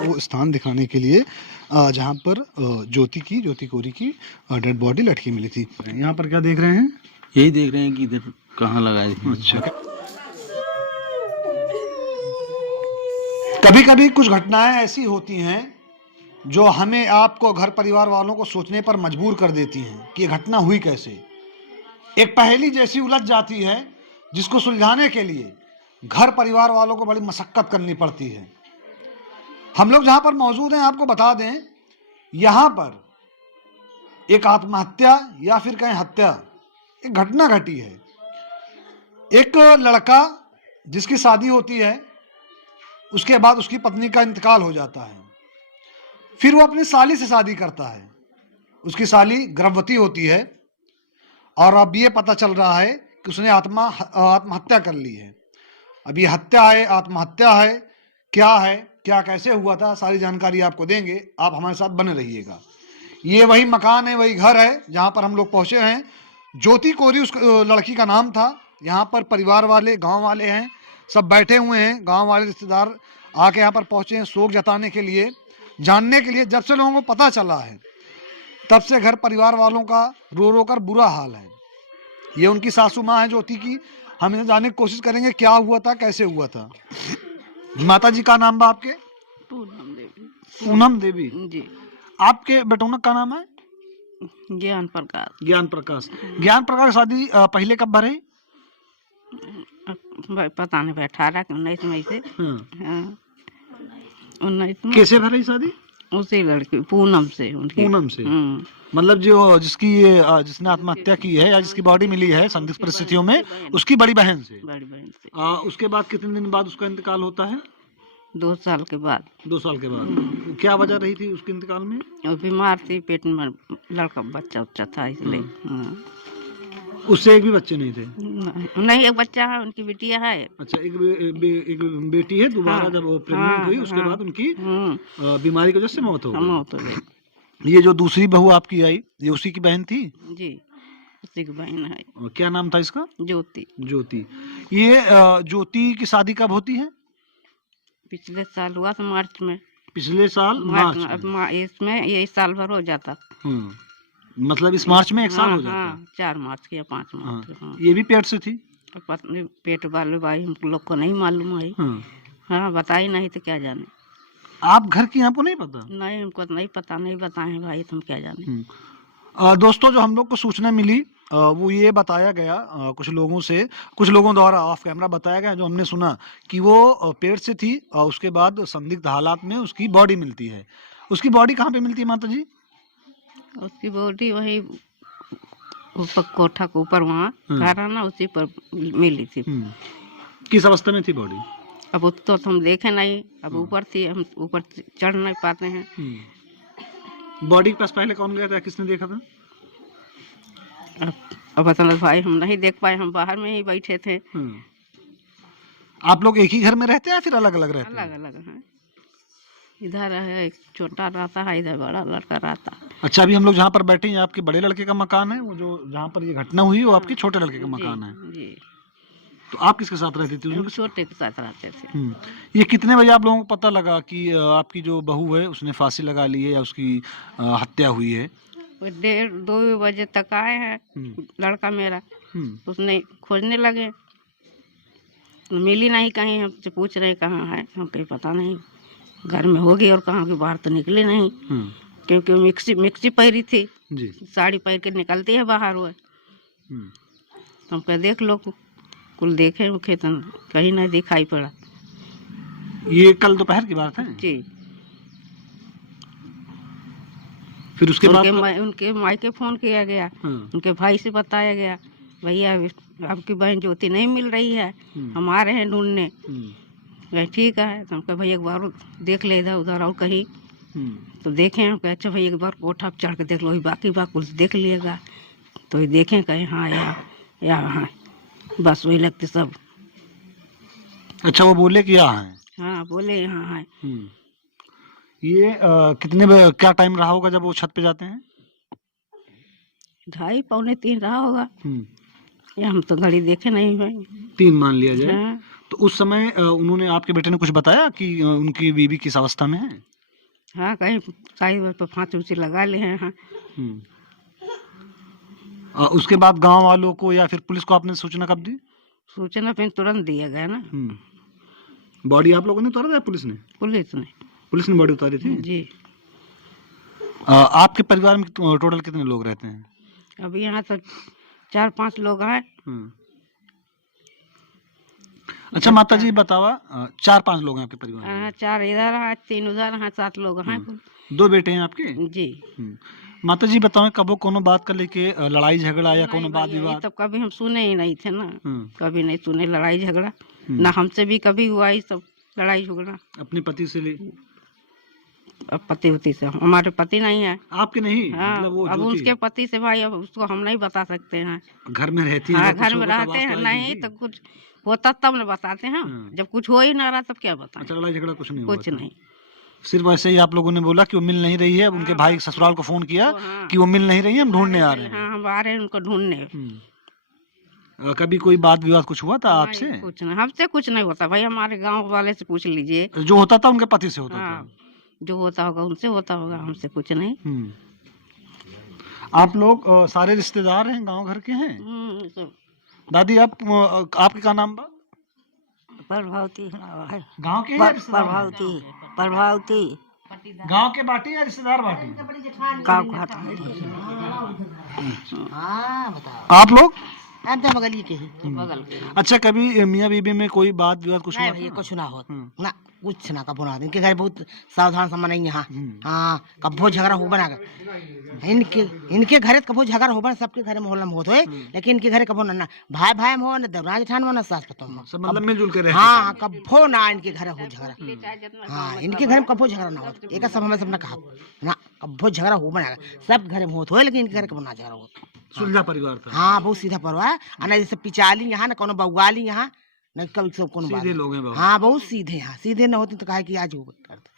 वो स्थान दिखाने के लिए जहाँ पर ज्योति कोरी की डेड बॉडी लटकी मिली थी। यहाँ पर क्या देख रहे हैं? यही देख रहे हैं कि इधर कहाँ लगाए थे। अच्छा, कभी कभी कुछ घटनाएं ऐसी होती हैं जो हमें आपको घर परिवार वालों को सोचने पर मजबूर कर देती हैं कि ये घटना हुई कैसे। एक पहेली जैसी उलझ जाती है जिसको सुलझाने के लिए घर परिवार वालों को बड़ी मशक्कत करनी पड़ती है। हम लोग जहां पर मौजूद हैं आपको बता दें, यहां पर एक आत्महत्या या फिर कहें हत्या, एक घटना घटी है। एक लड़का जिसकी शादी होती है, उसके बाद उसकी पत्नी का इंतकाल हो जाता है। फिर वो अपनी साली से शादी करता है। उसकी साली गर्भवती होती है और अब ये पता चल रहा है कि उसने आत्महत्या कर ली है। अब ये हत्या है, आत्महत्या है, क्या है, क्या कैसे हुआ था, सारी जानकारी आपको देंगे। आप हमारे साथ बने रहिएगा। ये वही मकान है, वही घर है जहाँ पर हम लोग पहुँचे हैं। ज्योति कोरी उस लड़की का नाम था। यहाँ पर परिवार वाले, गांव वाले हैं, सब बैठे हुए हैं। गांव वाले रिश्तेदार आके यहाँ पर पहुँचे हैं शोक जताने के लिए, जानने के लिए। जब से लोगों को पता चला है तब से घर परिवार वालों का रो रो कर बुरा हाल है। ये उनकी सासू माँ है ज्योति की। हम इसे जानने की कोशिश करेंगे क्या हुआ था, कैसे हुआ था। माता जी का नाम बा आपके? पूनम देवी। पूनम देवी जी। आपके बेटौनक का नाम है? ज्ञान प्रकाश। ज्ञान प्रकाश। ज्ञान प्रकाश शादी पहले कब भरे? पता नहीं, 18 कि 19 मई से। हाँ, 19 में। कैसे भरे शादी? उसी लड़की पूनम से, उनकी पूनम से। मतलब जो जिसने आत्महत्या की है या जिसकी बॉडी मिली है संदिग्ध परिस्थितियों में, उसकी बड़ी बहन से। बड़ी बहन से। उसके बाद कितने दिन बाद उसका इंतकाल होता है? 2 साल के बाद। 2 साल के बाद। क्या वजह रही थी उसके इंतकाल में? वो बीमार थी, पेट में लड़का बच्चा उच्चा था इसलिए। उससे एक भी बच्चे नहीं थे? नहीं, एक बच्चा है, उनकी बिटिया है। अच्छा, एक बेटी है। दोबारा जब वो प्रेग्नेंट हुई उसके बाद उनकी बीमारी की वजह से मौत हो गई। ये जो दूसरी बहू आपकी आई, ये उसी की बहन थी? जी, उसी की बहन है। क्या नाम था इसका? ज्योति। ज्योति। ये ज्योति की शादी कब होती है? पिछले साल हुआ था, मार्च में। पिछले साल मार्च में? अब इसमें यही साल भर हो जाता। मतलब इस मार्च में 1 साल हो जाता है। 4 मार्च की या 5 मार्च। ये भी पेट से थी? पत्नी पेट वाले भाई हम लोग को नहीं मालूम है। हाँ, बताई नहीं तो क्या जाने। आप घर की आपको नहीं पता? नहीं, हमको नहीं पता, नहीं बताए भाई, तुम क्या जाने। दोस्तों, जो हम लोग को सूचना मिली वो ये बताया गया कुछ लोगों द्वारा ऑफ कैमरा बताया गया, जो हमने सुना कि वो पेट से थी और उसके बाद संदिग्ध हालात में उसकी बॉडी मिलती है। उसकी बॉडी कहाँ पे मिलती है माता जी? उसकी बॉडी वही ऊपर कोठा के ऊपर, वहाँ घर है ना, उसी पर मिली थी। किस अवस्था में थी बॉडी? अब तो हम देखे नहीं, अब ऊपर थी, हम ऊपर चढ़ नहीं पाते हैं। बॉडी के पास पहले कौन गया था, किसने देखा था? अब मतलब भाई हम नहीं देख पाए, हम बाहर में ही बैठे थे। आप लोग एक ही घर में रहते हैं या फिर अलग अलग रहते हैं? अलग अलग हैं। इधर है एक छोटा रहता है, इधर बड़ा लड़का रहता है। अच्छा, अभी हम लोग जहाँ पर बैठे हैं आपके बड़े लड़के का मकान है, वो जो जहाँ पर ये घटना हुई वो आपके छोटे लड़के का मकान है? जी। तो आप किसके साथ रहते थे? हम छोटे के साथ रहते थे। ये कितने बजे आप लोगों को पता लगा कि आपकी जो बहू है उसने फांसी लगा ली है या उसकी हत्या हुई है? 1:30-2 बजे तक आए हैं लड़का मेरा। उसने खोजने लगे, मिली नहीं कहीं। हमसे पूछ रहे कहाँ है, हमको पता नहीं, घर में होगी और कहाँ की, बाहर तो निकली नहीं। क्योंकि मिक्सी पहरी थी जी। साड़ी पहन के निकलती है बाहर वो। हम कह देख लो, कुल देखे उखे तो कहीं नहीं दिखाई पड़ा। ये कल दोपहर की बात है जी। फिर उसके बाद उनके मायके फोन किया गया, उनके भाई से बताया गया, भैया आपकी बहन ज्योति नहीं मिल रही है, हम आ रहे हैं ढूंढने। ठीक है, तो हम कहे भाई एक बार देख ले इधर उधर और कहीं। तो देखें, हम कहे अच्छा भाई एक बार कोठा पर चढ़ के देख लो, बाकी बात कुछ देख लिएगा। तो ये देखें, कहे हाँ या हाँ, बस वही लगते सब। अच्छा, वो बोले कि यहाँ है? हाँ, बोले यहाँ है। ये क्या टाइम रहा होगा जब वो छत पे जाते हैं? 2:30-3 रहा होगा। ये हम तो घड़ी देखे नहीं भाई। 3 मान लिया जाए। हाँ, तो उस समय उन्होंने, आपके बेटे ने कुछ बताया कि उनकी बीवी किस अवस्था में है? हाँ कहीं साइड पर फांसी उसी लगा ले हैं। हाँ हम्म। उसके बाद गांव वालों को या फिर पुलिस को आपने सूचना कब दी? सूचना फिर तुरंत दिया गया ना। बॉडी आप लोगों ने उतारा था या पुलिस ने? पुलिस ने। पुलिस ने बॉडी उतारी थी। जी। आपके परिवार में टोटल कितने लोग रहते हैं? अभी यहाँ तो 4-5 लोग हैं। अच्छा माता जी बतावा, 4-5 लोग हैं आपके परिवार में? हाँ, 4 इधर हैं, 3 उधर हैं, 7 लोग हैं। 2 बेटे हैं आपके? जी। माता जी बताओ, कबो कोनो बात को लेके लड़ाई झगड़ा या कोनो बात नहीं, विवाद? तब कभी हम सुने ही नहीं थे ना। कभी नहीं सुने लड़ाई झगड़ा, ना हमसे भी कभी हुआ ही सब लड़ाई झगड़ा। अपने पति से ले? अब पति उति से, हमारे पति नहीं है। आपके नहीं? हाँ, मतलब वो अब ज्योति उसके पति से भाई, अब उसको हम नहीं बता सकते हैं। घर में रहती है? हाँ, कुछ घर में होगा तो रहते हैं, आवाज़ नहीं आएगी? तो कुछ होता तब न बताते हैं। जब कुछ हो ही ना रहा तब क्या बताएं। अच्छा, लड़ाई झगड़ा कुछ नहीं हुआ कुछ था? नहीं। सिर्फ ऐसे ही आप लोगों ने बोला कि वो मिल नहीं रही है, उनके भाई ससुराल को फोन किया कि वो मिल नहीं रही है, हम ढूंढने आ रहे हैं। हाँ, हम आ रहे हैं उनको ढूंढने। कभी कोई बात विवाद कुछ हुआ था आपसे? नहीं, कुछ नहीं, हमसे कुछ नहीं होता भाई, हमारे गांव वाले से पूछ लीजिए। जो होता था उनके पति से होता हाँ, था? जो होता होगा उनसे होता होगा, हमसे कुछ नहीं। आप लोग सारे रिश्तेदार हैं, गांव घर के हैं? सब दादी आपके क्या नाम बा? प्रभावती है। गांव के हैं? प्रभावती, प्रभावती गांव के बाटी या रिश्तेदार बाटी? गाँव घाट। आप लोग? हम तो बगल के ही। बगल के। अच्छा, कभी मियाँ बीबी में कोई बात विवाद कुछ हुआ नहीं भैया था? कुछ ना हो ना, कुछ ना कबो ना। इनके घर बहुत सावधान सम्मान नहीं यहाँ। हाँ, कबो झगड़ा हो बना इनके घर कबो झगड़ा हो बना, सबके घर मोहल्ला में होते, लेकिन इनके घर कबो ना भाई भाई में हो, ना देवराज जेठान में, ना सास पतोह में। सब मतलब मिलजुल के रहते? हाँ, कबो ना इनके घर हो झगड़ा। हाँ, इनके घर में कबो झगड़ा ना हो। एक सब हमें सब ना कहा ना, कबो झगड़ा हो बना, सब घर में होते, लेकिन इनके घर कबो ना झगड़ा हो। सुलझा परिवार था? हाँ, बहुत सीधा परिवार। ना जैसे पिचाली यहाँ, ना कोनो बउआली यहाँ, नहीं कभी सब कोनो बात। सीधे लोग हैं बहुत? हाँ, बहुत सीधे हैं। सीधे न होते तो कहे कि आज हो करते।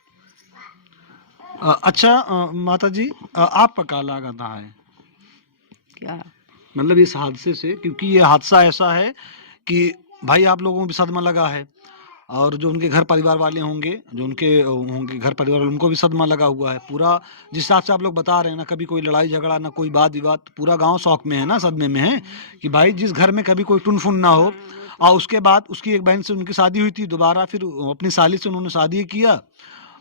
अच्छा माता जी, आपका क्या लागत है क्या मतलब इस हादसे से? क्योंकि ये हादसा ऐसा है कि भाई आप लोगों को भी सदमा लगा है, और जो उनके घर परिवार वाले होंगे, जो उनके होंगे घर परिवार वाले, उनको भी सदमा लगा हुआ है पूरा। जिस हिसाब से आप लोग बता रहे हैं ना, कभी कोई लड़ाई झगड़ा ना कोई बात विवाद, पूरा गांव शौक में है ना, सदमे में है कि भाई जिस घर में कभी कोई टुनफुन ना हो। और उसके बाद उसकी एक बहन से उनकी शादी हुई थी, दोबारा फिर अपनी साली से उन्होंने शादी किया।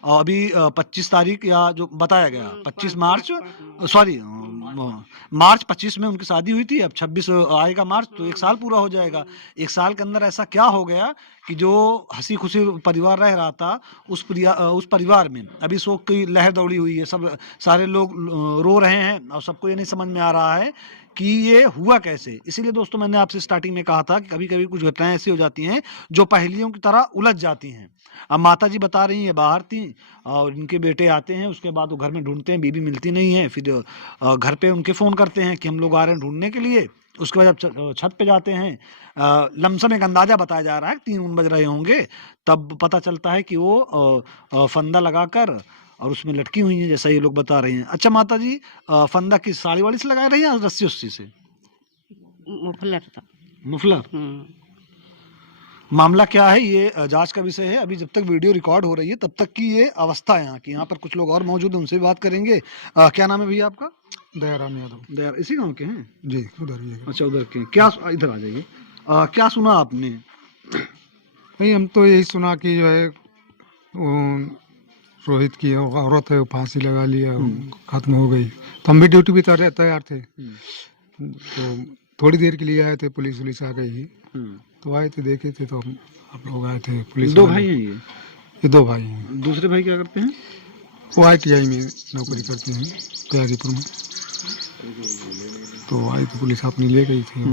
और अभी 25 तारीख या जो बताया गया 25 मार्च, सॉरी मार्च 25 में उनकी शादी हुई थी। अब 26 आएगा मार्च, तो 1 साल पूरा हो जाएगा। 1 साल के अंदर ऐसा क्या हो गया कि जो हंसी खुशी परिवार रह रहा था, उस परिवार में अभी शोक की लहर दौड़ी हुई है। सब सारे लोग रो रहे हैं और सबको ये नहीं समझ में आ रहा है कि ये हुआ कैसे। इसीलिए दोस्तों मैंने आपसे स्टार्टिंग में कहा था कि कभी कभी कुछ घटनाएं ऐसी हो जाती हैं जो पहेलियों की तरह उलझ जाती हैं। अब माता जी बता रही हैं बाहर थी और इनके बेटे आते हैं, उसके बाद वो घर में ढूंढते हैं, बीबी मिलती नहीं है। फिर घर पे उनके फ़ोन करते हैं कि हम लोग आ रहे हैं ढूंढने के लिए। उसके बाद जब छत पे जाते हैं, लमसम एक अंदाज़ा बताया जा रहा है 3 बज रहे होंगे, तब पता चलता है कि वो फंदा लगाकर और उसमें लटकी हुई हैं, जैसा ये लोग बता रहे हैं। अच्छा माता जी, फंदा किस साड़ी वाड़ी से लगा रही हैं या रस्सी उस्सी से? मुफलर था। मुफलर? मामला क्या है ये जांच का विषय है। अभी जब तक वीडियो रिकॉर्ड हो रही है तब तक की ये अवस्था है यहाँ की। यहाँ पर कुछ लोग और मौजूद हैं, उनसे भी बात करेंगे। क्या नाम है भैया आपका? दयाराम यादव। दयार इसी गांव के हैं? जी, उधर ही है। अच्छा, उधर के। क्या इधर आ जाइए। क्या सुना आपने? नहीं, हम तो यही सुना कि जो है वो रोहित की औरत है, वो फांसी लगा लिया, खत्म हो गई। तो हम भी ड्यूटी भी तैयार थे, तो थोड़ी देर के लिए आए थे, पुलिस आ गई। तो आए थे, देखे थे, तो हम लोग आए थे। पुलिस 2 भाई हैं ये? 2 भाई हैं। दूसरे भाई क्या करते हैं? वो ITI में नौकरी करते हैं, प्यारीपुर में। तो आए थे, पुलिस अपनी ले गई थी।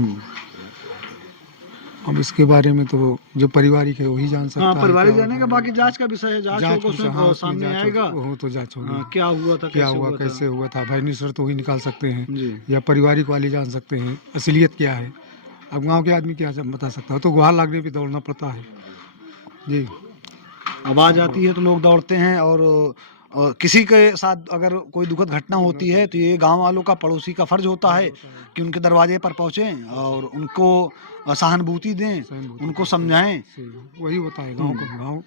अब इसके बारे में तो जो पारिवारिक है वही जान सकता है। पारिवारिक जाने का, बाकी जांच का विषय है। जांच होगा, उसमें सामने आएगा वो तो जांच होगी। क्या हुआ था, क्या हुआ, कैसे हुआ था, भाई निश्चय तो वही निकाल सकते हैं, या पारिवारिक वाले जान सकते हैं असलियत क्या है। अब गांव के आदमी क्या बता सकता है? तो गुहार लागने पे दौड़ना पड़ता है जी। आवाज़ आती है तो लोग दौड़ते हैं और और किसी के साथ अगर कोई दुखद घटना होती है तो ये गांव वालों का, पड़ोसी का फर्ज होता है कि उनके दरवाजे पर पहुंचें और उनको सहानुभूति दें, उनको समझाएं। वही होता है गाँव का।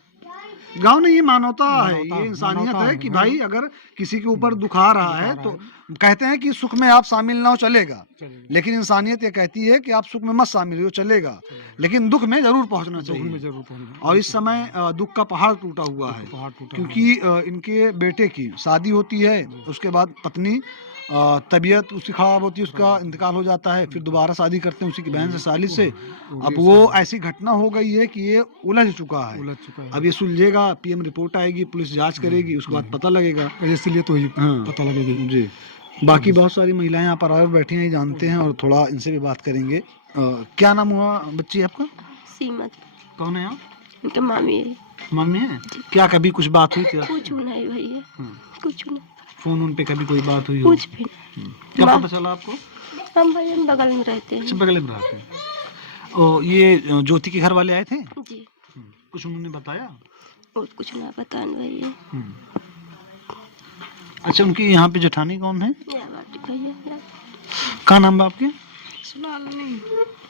गांव में ये मानवता है, मानवता- ये इंसानियत मानवता है है, कि हाँ। भाई अगर किसी के ऊपर दुख आ रहा है तो कहते हैं कि सुख में आप शामिल ना हो चलेगा, लेकिन इंसानियत ये कहती है कि आप सुख में मत शामिल हो चलेगा, लेकिन दुख में जरूर पहुंचना में चाहिए। जरूर पहुंचना। और इस समय दुख का पहाड़ टूटा हुआ है, पहाड़ टूटा क्योंकि इनके बेटे की शादी होती है, उसके बाद पत्नी तबीयत उसकी खराब होती है, उसका इंतकाल हो जाता है, फिर दोबारा शादी करते हैं उसी की बहन से, साली से। अब वो ऐसी घटना हो गई है कि ये उलझ चुका है। उलझ चुका है। अब ये सुलझेगा, पीएम रिपोर्ट आएगी, पुलिस जांच करेगी, उसके बाद पता लगेगा। इसलिए तो ही हाँ। पता लगेगा। जी, बाकी बहुत सारी महिलाएं यहाँ पर और बैठी हैं, ये जानते हैं और थोड़ा इनसे भी बात करेंगे। क्या नाम हुआ बच्ची आपका? सीमत कौन है आप? उनके मामी है। मम्मी है? क्या कभी कुछ बात हुई थी आपकी? कुछ नहीं भैया, कुछ नहीं, फोन उन पे कभी कोई बात हुई हो? कुछ भी नहीं। क्या पता चला आपको? हम भैया बगल में रहते अच्छा, हैं। बगल में रहते हैं। ओ, ये ज्योति के घर वाले आए थे? जी, कुछ उन्होंने बताया? और कुछ ना बतान भैया। अच्छा, उनकी यहाँ पे जेठानी कौन है? या बाटी भैया, क्या नाम है आपके? सुनालिनी,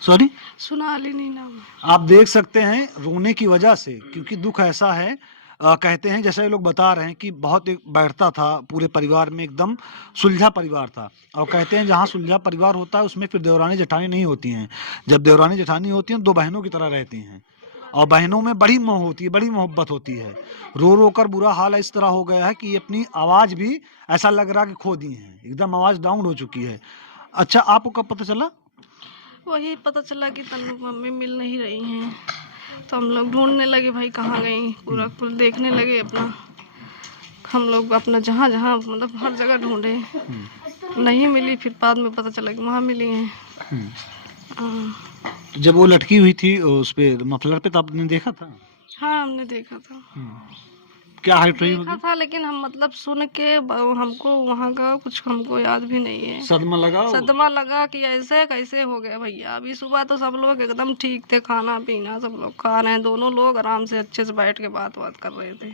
सॉरी, सुनालिनी नाम। आप देख सकते हैं रोने की वजह से, क्योंकि दुख ऐसा है। कहते हैं जैसे ये लोग बता रहे हैं कि बहुत एक बैठता था पूरे परिवार में, एकदम सुलझा परिवार था। और कहते हैं जहाँ सुलझा परिवार होता है उसमें फिर देवरानी जेठानी नहीं होती हैं। जब देवरानी जेठानी होती हैं दो बहनों की तरह रहती हैं, और बहनों में बड़ी मोह होती है, बड़ी मोहब्बत होती है। रो रो कर बुरा हाल इस तरह हो गया है कि अपनी आवाज़ भी ऐसा लग रहा कि खो दी है, एकदम आवाज़ डाउन हो चुकी है। अच्छा, आपको कब पता चला? वही पता चला कि तन्नू मम्मी मिल नहीं रही हैं, तो हम लोग ढूंढने लगे भाई कहाँ गई, पूरा कुल देखने लगे अपना। हम लोग अपना जहाँ जहाँ मतलब हर जगह ढूंढे, नहीं मिली। फिर बाद में पता चला कि वहाँ मिली हैं। हाँ। जब वो लटकी हुई थी उस पे मफलर पे, तो आपने देखा था? हाँ, हमने देखा था। क्या हाइट रही देखा होगी? था, लेकिन हम मतलब सुन के हमको वहाँ का कुछ हमको याद भी नहीं है। सदमा लगा? सदमा लगा कि ऐसे कैसे हो गया भैया। अभी सुबह तो सब लोग एकदम ठीक थे, खाना पीना सब लोग खा रहे हैं, दोनों लोग आराम से अच्छे से बैठ के बात कर रहे थे।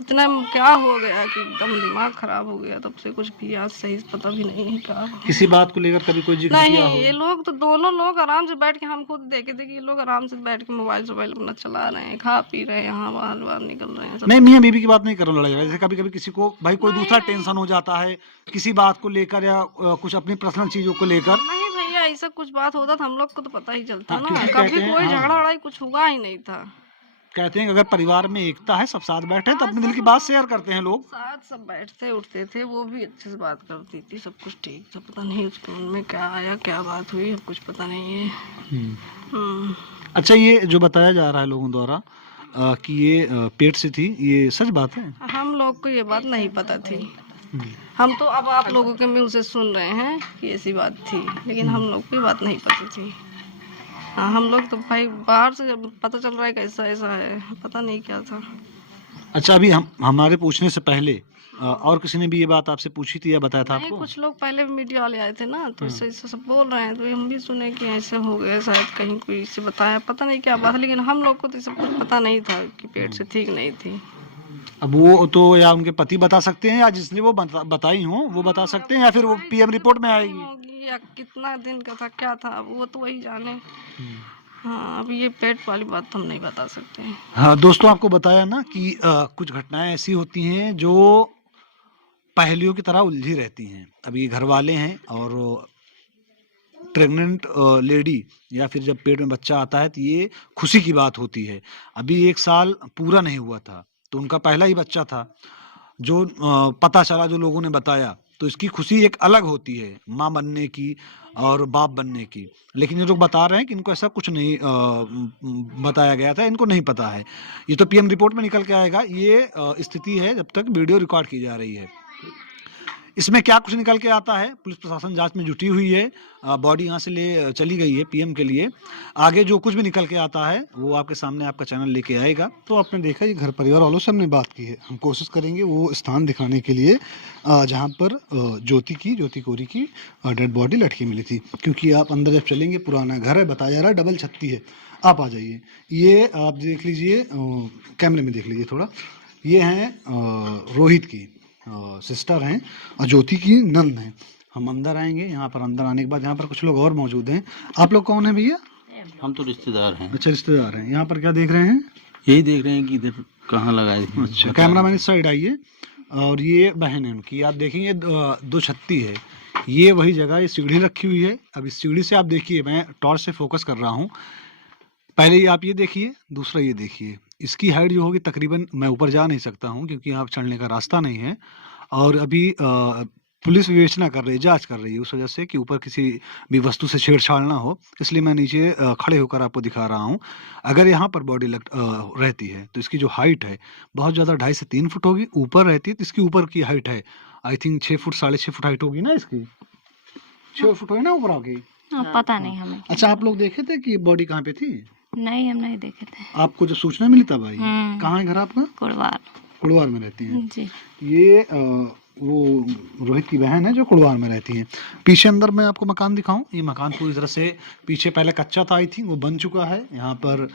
इतना क्या हो गया कि एकदम दिमाग खराब हो गया, तब से कुछ भी आज सही पता भी नहीं है क्या। किसी बात को लेकर कभी कोई जिक्र किया नहीं, हो? ये लोग तो दोनों लोग आराम से बैठ के, हम खुद देखे थे कि ये लोग आराम से बैठ के मोबाइल अपना चला रहे हैं, खा पी रहे हैं, यहाँ बाहर निकल रहे हैं सब। मैं मियाँ बीवी की बात नहीं कर रहा हूँ, लड़ाई। जैसे कभी कभी किसी को भाई कोई दूसरा टेंशन हो जाता है किसी बात को लेकर, या कुछ अपनी पर्सनल चीजों को लेकर। नहीं भैया, ऐसा कुछ बात होता था हम लोग को तो पता ही चलता ना। क्योंकि कभी कहते हैं, कोई हाँ। झगड़ा लड़ाई कुछ हुआ ही नहीं था। कहते हैं कि अगर परिवार में एकता है, सब साथ बैठे हैं, तो अपने दिल की बात शेयर करते हैं लोग। साथ सब बैठते उठते थे, वो भी अच्छे से बात करती थी, सब कुछ ठीक था। पता नहीं उसके मन में क्या आया, क्या बात हुई, अब कुछ पता नहीं है। अच्छा, ये जो बताया जा रहा है लोगों द्वारा कि ये पेट से थी, ये सच बात है? हम लोग को ये बात नहीं पता थी। हम तो अब आप लोगों के मुंह से सुन रहे हैं कि ऐसी बात थी, लेकिन हम लोग को ये बात नहीं पता थी। हाँ, हम लोग तो भाई बाहर से जब पता चल रहा है कैसा ऐसा है, पता नहीं क्या था। अच्छा, अभी हमारे पूछने से पहले और किसी ने भी ये बात आपसे पूछी थी या बताया था नहीं, आपको? कुछ लोग पहले मीडिया वाले आए थे ना, तो इससे सब बोल रहे हैं, तो हम भी सुने कि ऐसे हो गया, शायद कहीं कोई इससे बताया, पता नहीं क्या बात है, लेकिन हम लोग को तो सब कुछ पता नहीं था कि पेट से ठीक नहीं थी। अब वो तो या उनके पति बता सकते हैं, या जिसने वो बताई हो वो बता सकते हैं, या फिर वो पीएम रिपोर्ट में आएगी। होगी या कितना दिन का था, क्या था, अब वो तो वही जाने। हाँ, अब ये पेट वाली बात तो हम नहीं बता सकते हैं। हाँ दोस्तों, आपको बताया ना कि कुछ घटनाएं ऐसी होती हैं जो पहेलियों की तरह उलझी रहती हैं। अब ये घर वाले हैं और प्रेग्नेंट लेडी, या फिर जब पेट में बच्चा आता है तो ये खुशी की बात होती है। अभी 1 साल पूरा नहीं हुआ था, तो उनका पहला ही बच्चा था। जो पता चला, जो लोगों ने बताया, तो इसकी खुशी एक अलग होती है, माँ बनने की और बाप बनने की। लेकिन ये लोग बता रहे हैं कि इनको ऐसा कुछ नहीं बताया गया था, इनको नहीं पता है। ये तो पीएम रिपोर्ट में निकल के आएगा। ये स्थिति है जब तक वीडियो रिकॉर्ड की जा रही है। इसमें क्या कुछ निकल के आता है, पुलिस प्रशासन जांच में जुटी हुई है। बॉडी यहाँ से ले चली गई है पीएम के लिए। आगे जो कुछ भी निकल के आता है वो आपके सामने आपका चैनल लेके आएगा। तो आपने देखा, ये घर परिवार वालों से हमने बात की है। हम कोशिश करेंगे वो स्थान दिखाने के लिए जहाँ पर ज्योति कोरी की डेड बॉडी लटकी मिली थी। क्योंकि आप अंदर जब चलेंगे, पुराना घर है, बताया जा रहा है डबल छत्ती है। आप आ जाइए, ये आप देख लीजिए, कैमरे में देख लीजिए थोड़ा। ये हैं रोहित की सिस्टर हैं और ज्योति की नंद हैं। हम अंदर आएंगे। यहाँ पर अंदर आने के बाद यहाँ पर कुछ लोग और मौजूद हैं। आप लोग कौन हैं भैया? हम तो रिश्तेदार हैं। अच्छा, रिश्तेदार हैं। यहाँ पर क्या देख रहे हैं? यही देख रहे हैं कि इधर कहाँ लगा है। अच्छा, कैमरामैन इस साइड आइए। और ये बहन है उनकी, आप देखेंगे दो छत्ती है। ये वही जगह, ये सीढ़ी रखी हुई है। अब इस सीढ़ी से आप देखिए, मैं टॉर्च से फोकस कर रहा हूँ। पहले ही आप ये देखिए, दूसरा ये देखिए। इसकी हाइट जो होगी तकरीबन, मैं ऊपर जा नहीं सकता हूँ क्योंकि यहाँ चढ़ने का रास्ता नहीं है। और अभी पुलिस विवेचना कर रही है, जांच कर रही है, उस वजह से कि ऊपर किसी भी वस्तु से छेड़छाड़ ना हो, इसलिए मैं नीचे खड़े होकर आपको दिखा रहा हूँ। अगर यहाँ पर बॉडी रहती है तो इसकी जो हाइट है बहुत ज़्यादा 2.5 से 3 फुट होगी। ऊपर रहती है तो इसकी ऊपर की हाइट है I think 6 foot 6.5 foot height होगी ना इसकी। 6 फुट होगी ना ऊपर आके। पता नहीं हमें। अच्छा, आप लोग देखे थे कि बॉडी कहाँ पे थी? नहीं, हम नहीं देखे थे। आपको जब सूचना मिली तब आई? कहाँ है घर आपका? कुड़वार। कुड़वार में रहती हैं। जी। ये वो रोहित की बहन है जो कुड़वार में रहती है। पीछे अंदर मैं आपको मकान दिखाऊं। ये मकान पूरी तरह से पीछे पहले कच्चा था, आई थिंक वो बन चुका है। यहाँ पर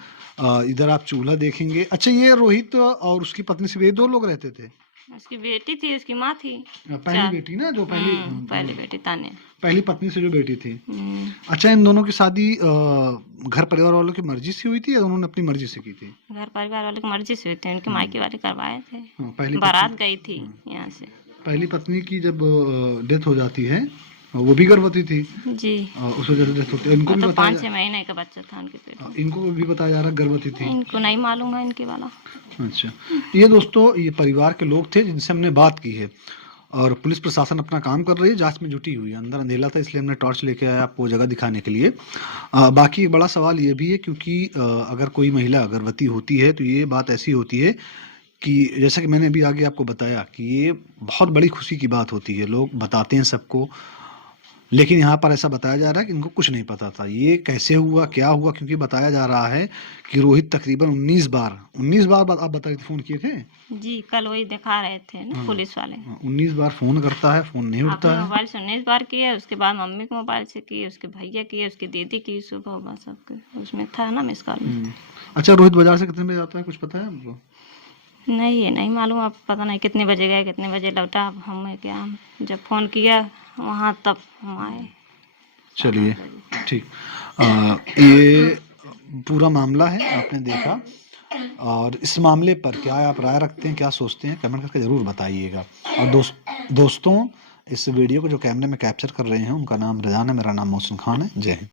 इधर आप चूल्हा देखेंगे। अच्छा, ये रोहित और उसकी पत्नी से ये 2 लोग रहते थे? उसकी बेटी थी, उसकी माँ थी। पहली बेटी ना, जो पहली बेटी ताने। पहली पत्नी से जो बेटी थी। अच्छा, इन दोनों की शादी घर परिवार वालों की मर्जी से हुई थी या उन्होंने अपनी मर्जी से की थी? घर परिवार वाले की मर्जी से हुई थी, उनके मायके वाले करवाए थे। पहली बारात गई थी यहाँ से। पहली पत्नी की जब डेथ हो जाती है, वो भी गर्भवती थी जी। उस वजह से डेथ होती है। इनको भी तो बताया 5-6 महीने का बच्चा था उनके पेट में। इनको भी बताया जा रहा है गर्भवती थी। इनको नहीं मालूम है इनके वाला। अच्छा, ये दोस्तों ये परिवार के लोग थे जिनसे हमने बात की है और पुलिस प्रशासन अपना काम कर रही है, जांच में जुटी हुई है। अंदर अंधेला था इसलिए हमने टॉर्च लेके आया आपको जगह दिखाने के लिए। बाकी एक बड़ा सवाल ये भी है क्योंकि अगर कोई महिला गर्भवती होती है तो ये बात ऐसी होती है कि जैसा कि मैंने अभी आगे आपको बताया कि ये बहुत बड़ी खुशी की बात होती है। लोग बताते हैं सबको, लेकिन यहाँ पर ऐसा बताया जा रहा है कि इनको कुछ नहीं पता था ये कैसे हुआ क्या हुआ, क्योंकि बताया जा रहा है कि रोहित तकरीबन 19 बार बाद आप बताए फ़ोन किए थे जी। कल वही दिखा रहे थे ना पुलिस वाले। 19 बार फ़ोन करता है, फ़ोन नहीं उठता है। मोबाइल से 19 बार किए, उसके बाद मम्मी के मोबाइल से किए, उसके भैया किए, उसकी दीदी की, सुबह सबके उसमें था ना मिस कॉल। अच्छा, रोहित बाजार से कितने बजे आता है, कुछ पता है आपको? नहीं, ये नहीं मालूम। अब पता नहीं कितने बजे गए कितने बजे लौटा। अब हमें क्या, जब फ़ोन किया वहाँ तब हम आए। चलिए ठीक। ये पूरा मामला है, आपने देखा। और इस मामले पर क्या आप राय रखते हैं, क्या सोचते हैं, कमेंट करके ज़रूर बताइएगा। और दोस्तों, इस वीडियो को जो कैमरे में कैप्चर कर रहे हैं उनका नाम रिजान है, मेरा नाम मोहसिन खान है। जय हिंद।